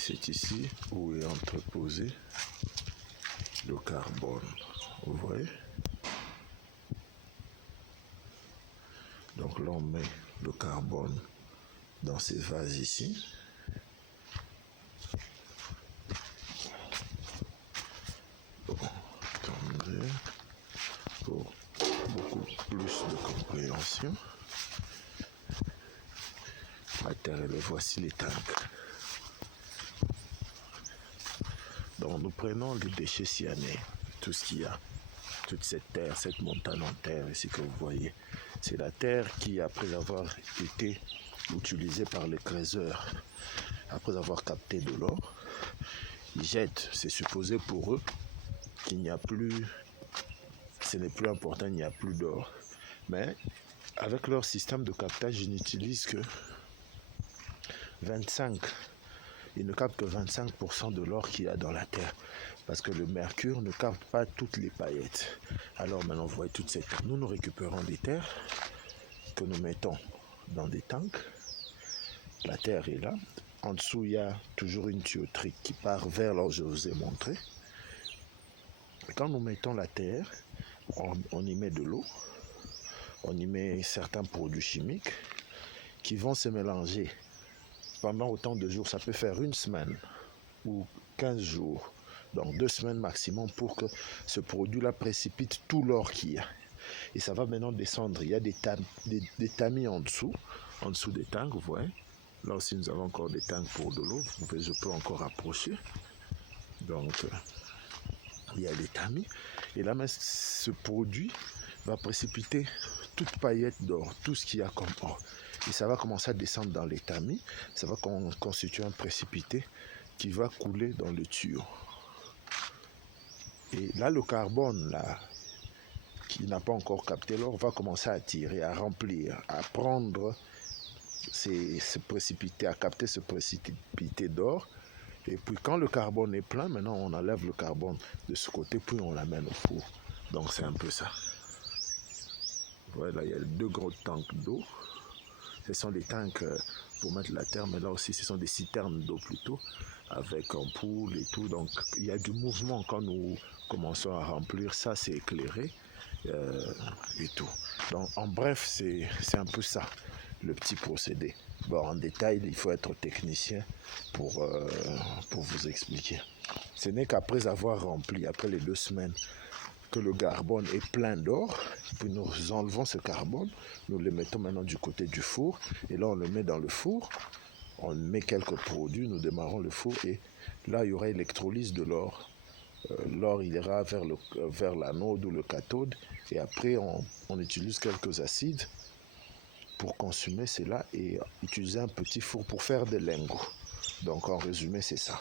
c'est ici où est entreposé le carbone. Vous voyez? Donc là, on met le carbone dans ces vases ici. Bon, attendez, pour beaucoup plus de compréhension. Voici les tanks. Donc nous prenons les déchets cyanés, tout ce qu'il y a, toute cette terre, cette montagne en terre ici que vous voyez. C'est la terre qui, après avoir été utilisée par les creuseurs, après avoir capté de l'or, ils jettent. C'est supposé pour eux qu'il n'y a plus, ce n'est plus important, il n'y a plus d'or. Mais avec leur système de captage, ils n'utilisent que 25. Ils ne captent que 25% de l'or qu'il y a dans la terre. Parce que le mercure ne capte pas toutes les paillettes. Alors maintenant, vous voyez toute cette terre. Nous récupérons des terres que nous mettons dans des tanks. La terre est là. En dessous, il y a toujours une tuyauterie qui part vers là où je vous ai montré. Et quand nous mettons la terre, on y met de l'eau. On y met certains produits chimiques qui vont se mélanger pendant autant de jours. Ça peut faire une semaine ou 15 jours. Donc 2 semaines maximum pour que ce produit-là précipite tout l'or qu'il y a. Et ça va maintenant descendre. Il y a des tamis en dessous des tanks, vous voyez. Là aussi, nous avons encore des tanks pour de l'eau. Je peux encore approcher. Donc, il y a des tamis. Et là, ce produit va précipiter toute paillette d'or, tout ce qu'il y a comme or. Et ça va commencer à descendre dans les tamis. Ça va constituer un précipité qui va couler dans le tuyau. Et là, le carbone, là, qui n'a pas encore capté l'or, va commencer à tirer, à remplir, à prendre ce précipité, à capter ce précipité d'or. Et puis quand le carbone est plein, maintenant on enlève le carbone de ce côté, puis on l'amène au four. Donc c'est un peu ça. Voilà, il y a 2 gros tanks d'eau. Ce sont des tanks pour mettre la terre, mais là aussi ce sont des citernes d'eau plutôt, avec ampoule et tout. Donc il y a du mouvement quand nous commençons à remplir. Ça c'est éclairé et tout. Donc en bref, c'est un peu ça, le petit procédé. Bon, en détail, il faut être technicien pour vous expliquer. Ce n'est qu'après avoir rempli, après les 2 semaines, que le carbone est plein d'or, puis nous enlevons ce carbone, nous le mettons maintenant du côté du four, et là on le met dans le four, on met quelques produits, nous démarrons le four, et là il y aura électrolyse de l'or. L'or il ira vers l'anode ou le cathode, et après on utilise quelques acides pour consommer cela et utiliser un petit four pour faire des lingots. Donc en résumé c'est ça.